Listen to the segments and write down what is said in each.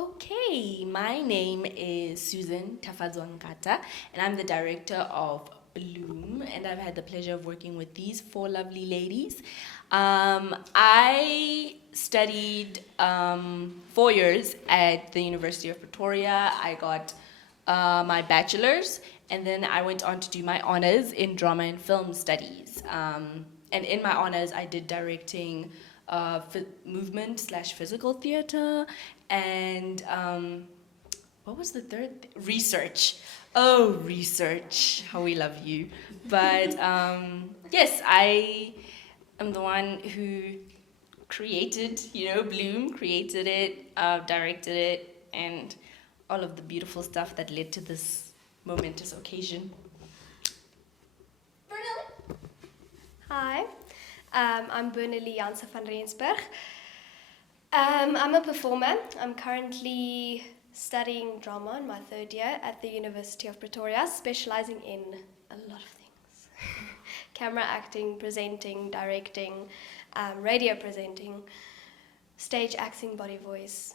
Okay, my name is Susan Nkata, and I'm the director of Bloom, and I've had the pleasure of working with these four lovely ladies. I studied 4 years at the University of Pretoria. I got my bachelor's, and then I went on to do my honors in drama and film studies. And in my honors, I did directing, movement slash physical theater, and what was the third? Research. Oh, research. How we love you. But yes, I am the one who created, Bloom, created it, directed it, and all of the beautiful stuff that led to this momentous occasion. Hi, I'm Bernally Janse van Rensburg. I'm a performer. I'm currently studying drama in my 3rd year at the University of Pretoria, specializing in a lot of things. Camera acting, presenting, directing, radio presenting, stage acting, body voice.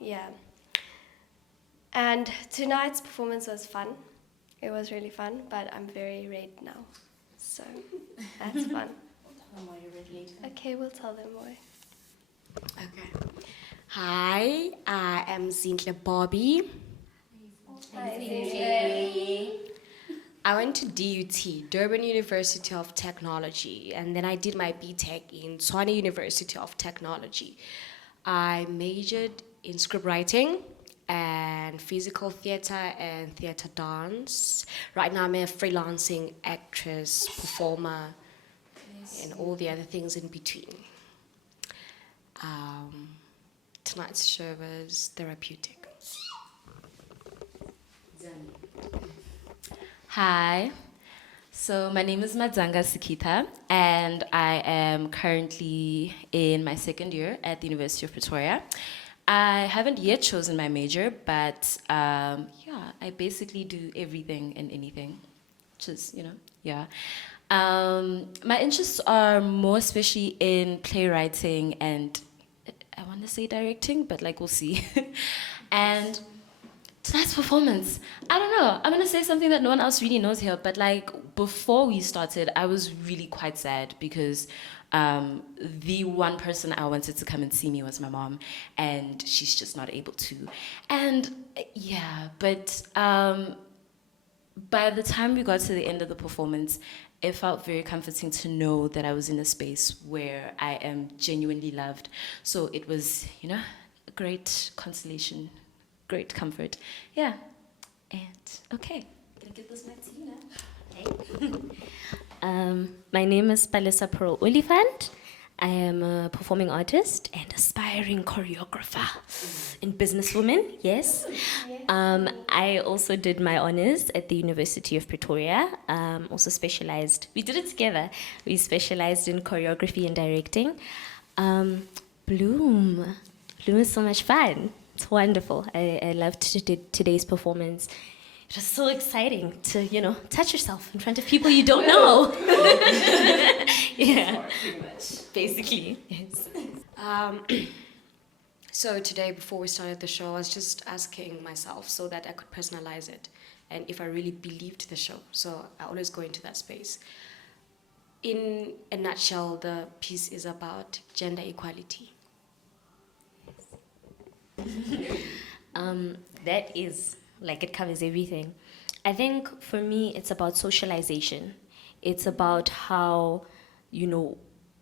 Yeah. And tonight's performance was fun. It was really fun, but I'm very red now. So that's fun. We'll tell them why you're red later. Okay, we'll tell them why. Okay. Hi, I am Zinhle Bobby. I went to DUT, Durban University of Technology, and then I did my BTech in Tshwane University of Technology. I majored in scriptwriting and physical theater and theater dance. Right now I'm a freelancing actress, performer, and all the other things in between. Tonight's show was therapeutic. Hi, so my name is Madzanga Sikita, and I am currently in my 2nd year at the University of Pretoria. I haven't yet chosen my major, but I basically do everything and anything, just, my interests are more especially in playwriting and I want to say directing, but we'll see. And tonight's performance, I don't know, I'm going to say something that no one else really knows here, but before we started, I was really quite sad because the one person I wanted to come and see me was my mom, and she's just not able to. And but by the time we got to the end of the performance, it felt very comforting to know that I was in a space where I am genuinely loved. So it was, a great consolation, great comfort. Yeah. And okay, gonna give this back to you now. My name is Palesa Pearl Olifant. I am a performing artist and aspiring choreographer and businesswoman, yes. I also did my honors at the University of Pretoria, also specialized, we did it together, we specialized in choreography and directing. Bloom is so much fun, it's wonderful. I loved today's performance. It was so exciting to, touch yourself in front of people you don't know. Yeah, Pretty much. basically, yes. So today, before we started the show, I was just asking myself so that I could personalize it and if I really believed the show. So I always go into that space. In a nutshell, the piece is about gender equality. That is, it covers everything. I think for me, it's about socialization. It's about how,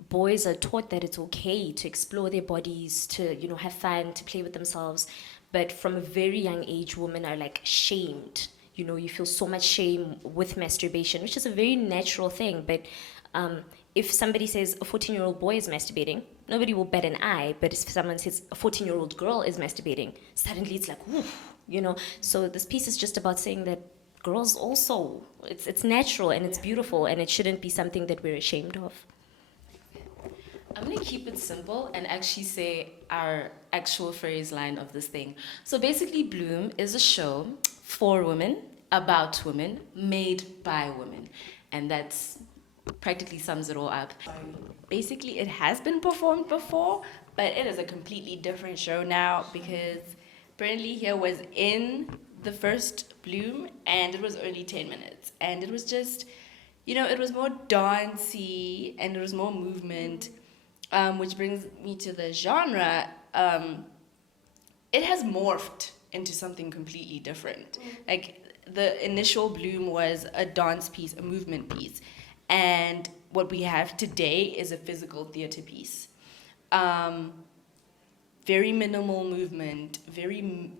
boys are taught that it's okay to explore their bodies, to, have fun, to play with themselves. But from a very young age, women are shamed. You feel so much shame with masturbation, which is a very natural thing. But if somebody says a 14-year-old boy is masturbating, nobody will bat an eye. But if someone says a 14-year-old girl is masturbating, suddenly it's oof, So this piece is just about saying that girls also, it's natural and it's beautiful and it shouldn't be something that we're ashamed of. I'm going to keep it simple and actually say our actual phrase line of this thing. So basically, Bloom is a show for women, about women, made by women. And that's practically sums it all up. Basically, it has been performed before, but it is a completely different show now because Burnley here was in the first Bloom, and it was only 10 minutes. And it was just, it was more dancey and it was more movement, which brings me to the genre. It has morphed into something completely different. Like, the initial Bloom was a dance piece, a movement piece. And what we have today is a physical theater piece. Very minimal movement, very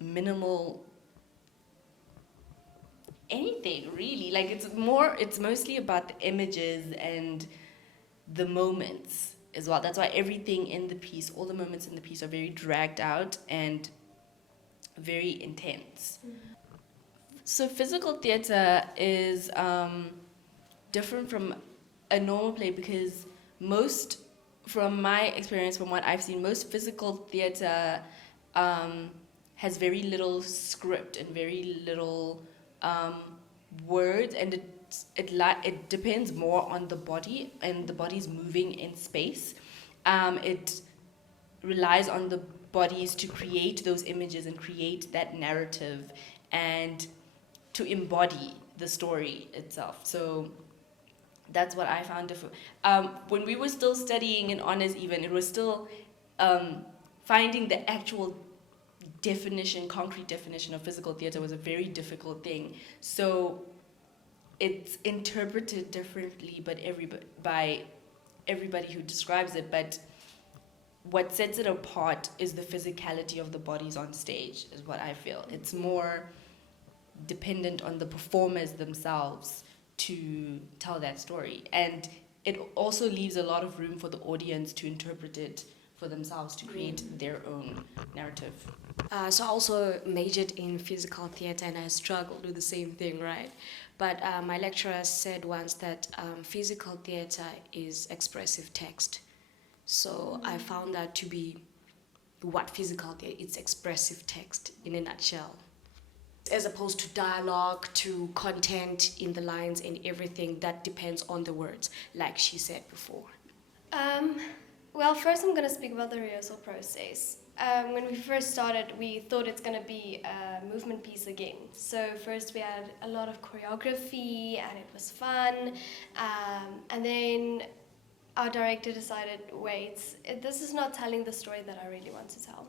minimal anything really. Like, it's mostly about the images and the moments as well. That's why everything in the piece, all the moments in the piece are very dragged out and very intense. So physical theater is different from a normal play because from my experience, from what I've seen, most physical theater has very little script and very little words, and it depends more on the body, and the body's moving in space. It relies on the bodies to create those images and create that narrative and to embody the story itself. So that's what I found different. When we were still studying in honors, even, it was still finding the actual concrete definition of physical theater was a very difficult thing. So it's interpreted differently, but by everybody who describes it. But what sets it apart is the physicality of the bodies on stage, is what I feel. It's more dependent on the performers themselves to tell that story. And it also leaves a lot of room for the audience to interpret it for themselves, to create their own narrative. So I also majored in physical theater, and I struggled with the same thing, right? But my lecturer said once that physical theater is expressive text. So I found that to be what physical theater is: expressive text in a nutshell. As opposed to dialogue, to content in the lines and everything that depends on the words, like she said before. Well, first I'm going to speak about the rehearsal process. When we first started, we thought it's going to be a movement piece again. So first we had a lot of choreography and it was fun. And then our director decided, wait, this is not telling the story that I really want to tell.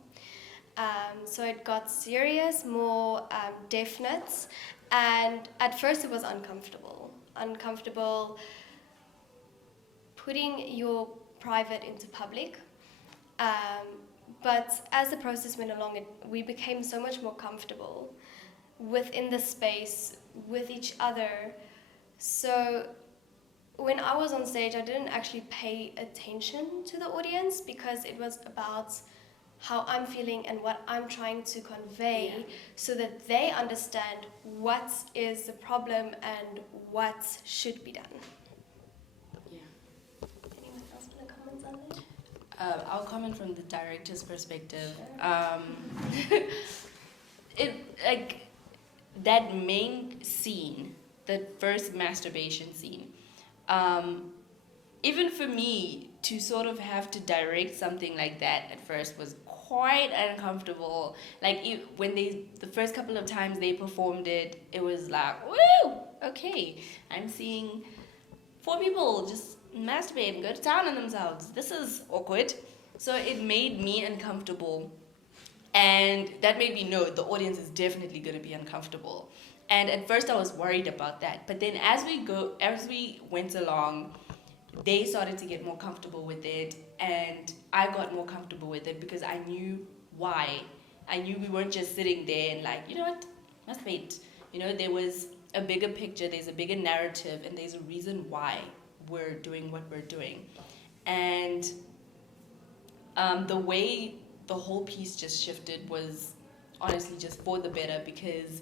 So it got serious, more definite, and at first it was uncomfortable putting your private into public. But as the process went along, we became so much more comfortable within the space, with each other. So when I was on stage, I didn't actually pay attention to the audience because it was about how I'm feeling and what I'm trying to convey, so that they understand what is the problem and what should be done. Yeah. Anyone else want to comment on that? I'll comment from the director's perspective. Sure. That main scene, the first masturbation scene, even for me to sort of have to direct something like that at first was quite uncomfortable. Like, the first couple of times they performed it, it was like, woo, okay, I'm seeing 4 people just masturbate and go to town on themselves. This is awkward. So it made me uncomfortable. And that made me know the audience is definitely going to be uncomfortable. And at first I was worried about that. But then as we went along, they started to get more comfortable with it, and I got more comfortable with it because I knew why. I knew we weren't just sitting there and like, you know what, masturbate. There was a bigger picture, there's a bigger narrative, and there's a reason why we're doing what we're doing. And the way the whole piece just shifted was honestly just for the better, because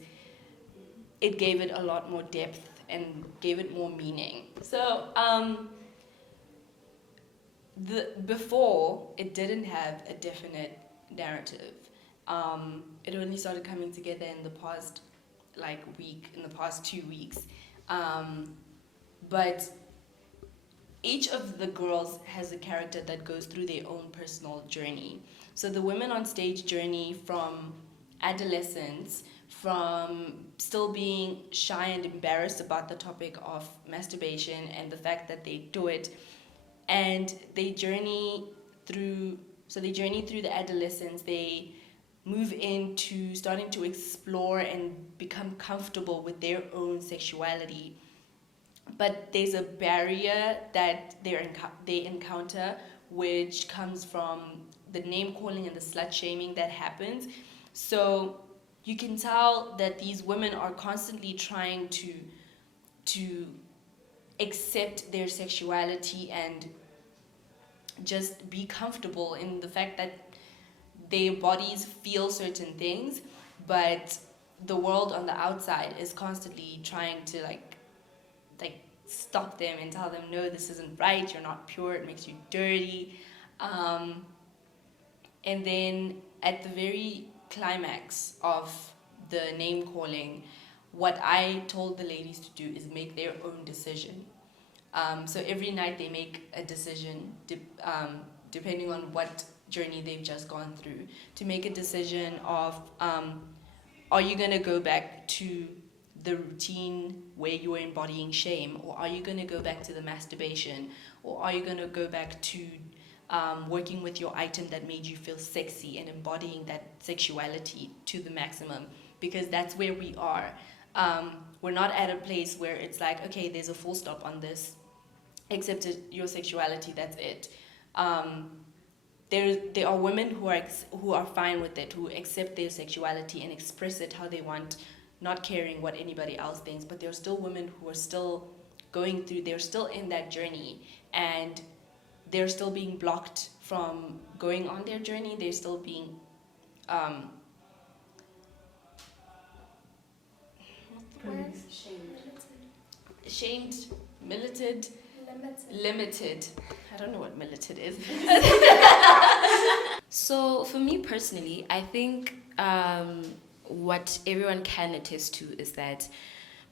it gave it a lot more depth and gave it more meaning. So before, it didn't have a definite narrative. It only started coming together in the past in the past 2 weeks. But each of the girls has a character that goes through their own personal journey. So the women on stage journey from adolescence, from still being shy and embarrassed about the topic of masturbation and the fact that they do it, and they journey through the adolescence. They move into starting to explore and become comfortable with their own sexuality. But there's a barrier that they encounter, which comes from the name calling and the slut shaming that happens. So you can tell that these women are constantly trying to accept their sexuality and just be comfortable in the fact that their bodies feel certain things, but the world on the outside is constantly trying to like stop them and tell them, no, this isn't right, you're not pure, it makes you dirty. And then at the very climax of the name calling, what I told the ladies to do is make their own decision. So every night they make a decision, depending on what journey they've just gone through, to make a decision of, are you going to go back to the routine where you are embodying shame, or are you going to go back to the masturbation, or are you going to go back to working with your item that made you feel sexy and embodying that sexuality to the maximum? Because that's where we are. We're not at a place where it's like, okay, there's a full stop on this, accept your sexuality, that's it. There are women who are fine with it, who accept their sexuality and express it how they want, not caring what anybody else thinks. But there are still women who are still going through, they're still in that journey, and they're still being blocked from going on their journey. They're still being shamed, milited, limited. I don't know what milited is. So for me personally, I think what everyone can attest to is that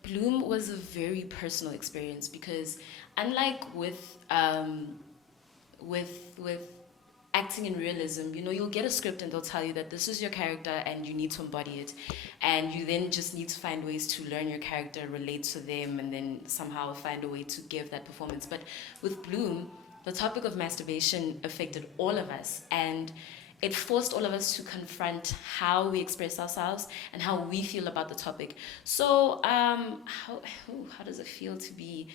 Bloom was a very personal experience, because unlike with acting in realism, you know, you'll get a script and they'll tell you that this is your character and you need to embody it, and you then just need to find ways to learn your character, relate to them, and then somehow find a way to give that performance. But with Bloom, the topic of masturbation affected all of us, and it forced all of us to confront how we express ourselves and how we feel about the topic. So how does it feel to be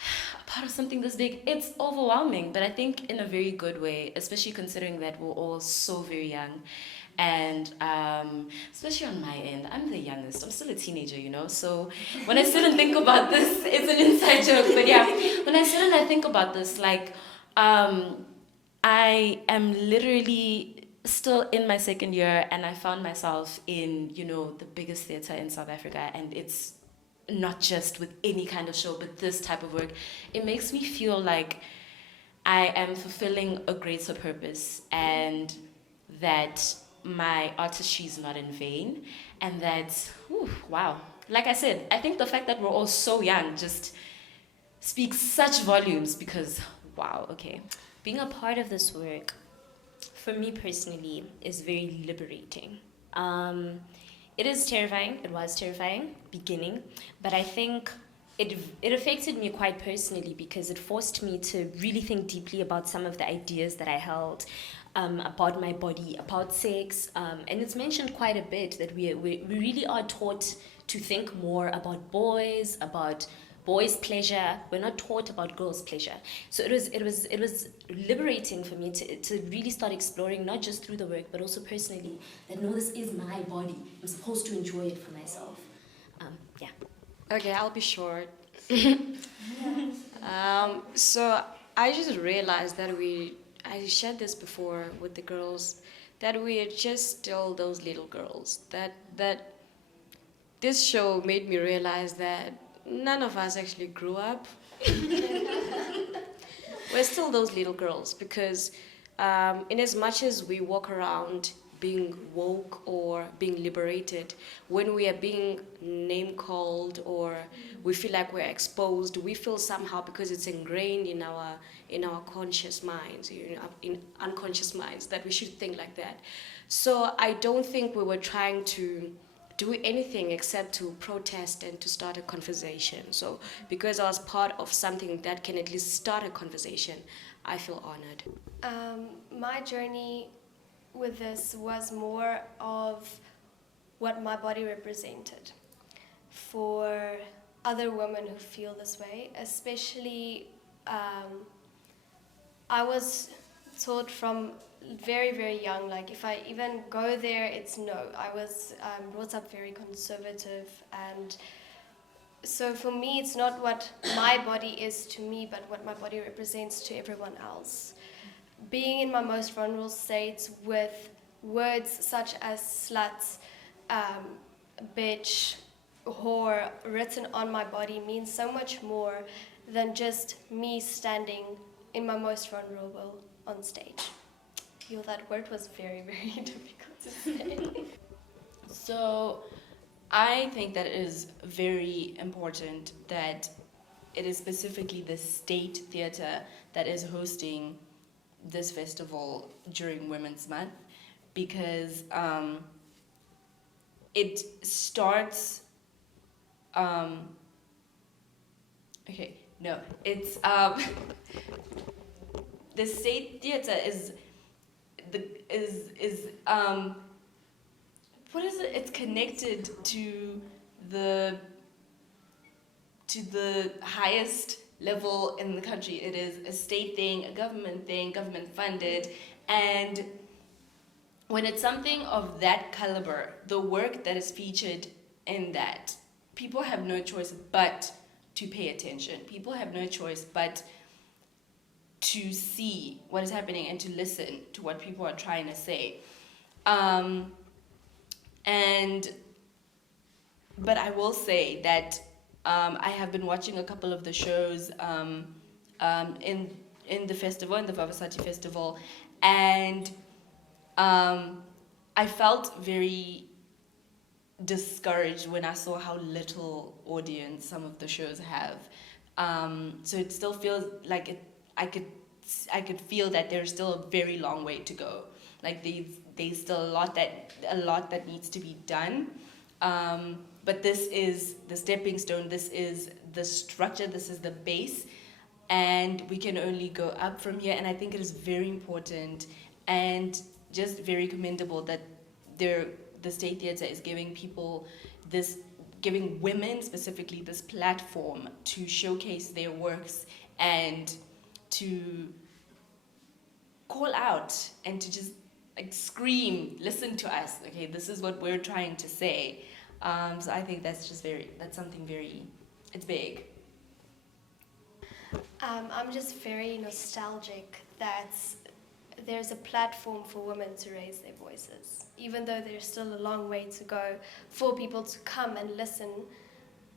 a part of something this big? It's overwhelming, but I think in a very good way, especially considering that we're all so very young. And especially on my end, I'm the youngest. I'm still a teenager, you know? So when I sit and think about this, it's an inside joke. But yeah, when I sit and I think about this, like, I am literally still in my second year, and I found myself in, you know, the biggest theater in South Africa, and it's not just with any kind of show, but this type of work. It makes me feel like I am fulfilling a greater purpose, and that my artistry is not in vain, and that, wow. Like I said, I think the fact that we're all so young just speaks such volumes, because, wow, okay. Being a part of this work, for me personally, is very liberating. It is terrifying. It was terrifying, beginning, but I think it affected me quite personally, because it forced me to really think deeply about some of the ideas that I held about my body, about sex, and it's mentioned quite a bit that we really are taught to think more about boys pleasure. We're not taught about girls' pleasure. So it was liberating for me to really start exploring, not just through the work, but also personally, that no, this is my body. I'm supposed to enjoy it for myself. Yeah. Okay, I'll be short. So I just realized that I shared this before with the girls, that we are just still those little girls. That this show made me realize that none of us actually grew up. We're still those little girls, because in as much as we walk around being woke or being liberated. When we are being name called or we feel like we're exposed, we feel somehow, because it's ingrained in our conscious minds, in unconscious minds, that we should think like that. So I don't think we were trying to do anything except to protest and to start a conversation. So because I was part of something that can at least start a conversation, I feel honored. My journey with this was more of what my body represented for other women who feel this way, especially I was taught from very, very young, like if I even go there, it's no. I was brought up very conservative, and so for me, it's not what my body is to me, but what my body represents to everyone else. Being in my most vulnerable states with words such as slut, bitch, whore written on my body means so much more than just me standing in my most vulnerable on stage. Yo, that word was very, very difficult to say. So I think that it is very important that it is specifically the State Theatre that is hosting this festival during Women's Month, because it starts it's the State Theatre is what is it? It's connected to the highest level in the country. It is a state thing, a government thing, government funded, and when it's something of that caliber, the work that is featured in that, people have no choice but to pay attention. People have no choice but to see what is happening and to listen to what people are trying to say. But I will say that I have been watching a couple of the shows in the festival, in the Vavasati Festival, and I felt very discouraged when I saw how little audience some of the shows have. So it still feels like I could feel that there's still a very long way to go. Like there's still a lot that needs to be done. But this is the stepping stone. This is the structure. This is the base, and we can only go up from here. And I think it is very important and just very commendable that the State Theatre is giving giving women specifically this platform to showcase their works and to call out and to just like scream, listen to us. Okay, this is what we're trying to say. So I think that's something very, it's big. I'm just very nostalgic that there's a platform for women to raise their voices, even though there's still a long way to go for people to come and listen,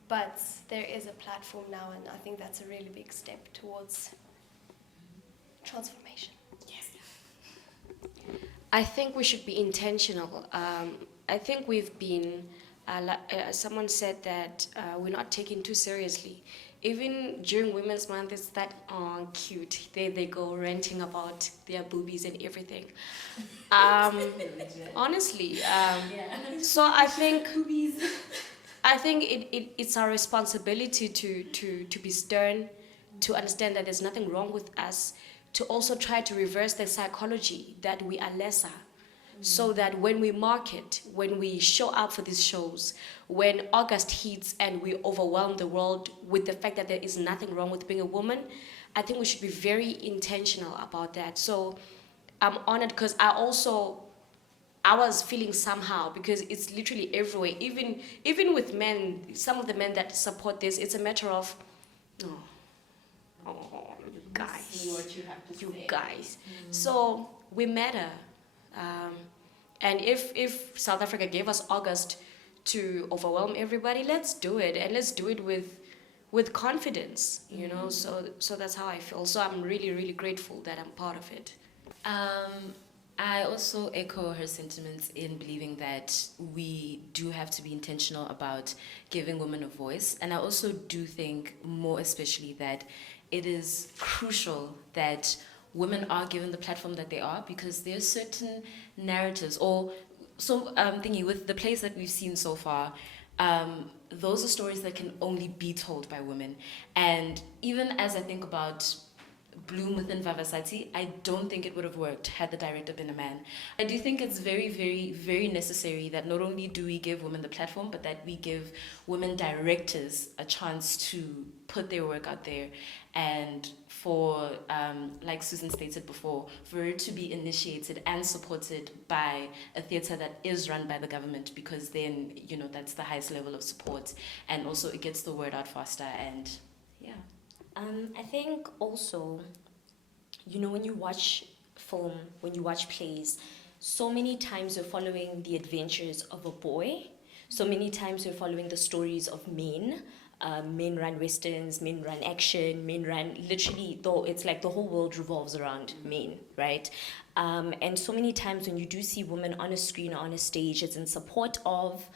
but there is a platform now, and I think that's a really big step towards transformation. Yes. I think we should be intentional. I think we've been, someone said that we're not taken too seriously. Even during Women's Month, it's that, oh, cute. They go ranting about their boobies and everything. Honestly. So I think it's our responsibility to be stern, to understand that there's nothing wrong with us, to also try to reverse the psychology that we are lesser. So that when we market, when we show up for these shows, when August hits and we overwhelm the world with the fact that there is nothing wrong with being a woman, I think we should be very intentional about that. So I'm honored because I was feeling somehow, because it's literally everywhere. Even with men, some of the men that support this, it's a matter of, you guys. See what you have to You say. guys. So we matter. And if South Africa gave us August to overwhelm everybody, let's do it, and let's do it with confidence, you know. So that's how I feel. So I'm really, really grateful that I'm part of it. I also echo her sentiments in believing that we do have to be intentional about giving women a voice. And I also do think, more especially, that it is crucial that women are given the platform that they are, because there are certain narratives, or so thingy with the plays that we've seen so far. Those are stories that can only be told by women. And even as I think about bloom within Vavasati, I don't think it would have worked had the director been a man. I do think it's very, very, very necessary that not only do we give women the platform, but that we give women directors a chance to put their work out there, and for, like Susan stated before, for it to be initiated and supported by a theatre that is run by the government, because then, you know, that's the highest level of support, and also it gets the word out faster, and yeah. I think also, you know, when you watch film, when you watch plays, so many times you're following the adventures of a boy. So many times you're following the stories of men. Men run westerns, men run action, men run literally, though it's like the whole world revolves around men, right? And so many times when you do see women on a screen or on a stage, it's in support of,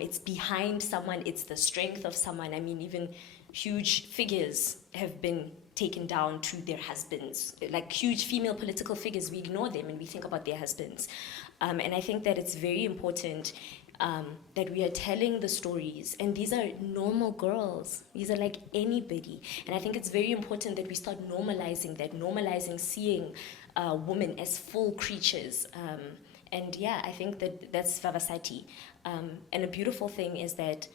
it's behind someone, it's the strength of someone. I mean, even huge figures have been taken down to their husbands, like huge female political figures. We ignore them and we think about their husbands. And I think that it's very important that we are telling the stories, and these are normal girls, these are like anybody, and I think it's very important that we start normalizing that, normalizing seeing women as full creatures, and yeah, I think that that's Vavasati. And a beautiful thing is that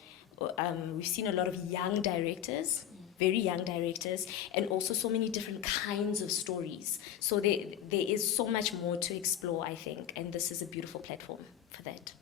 we've seen a lot of young directors, very young directors, and also so many different kinds of stories, so there is so much more to explore, I think, and this is a beautiful platform for that.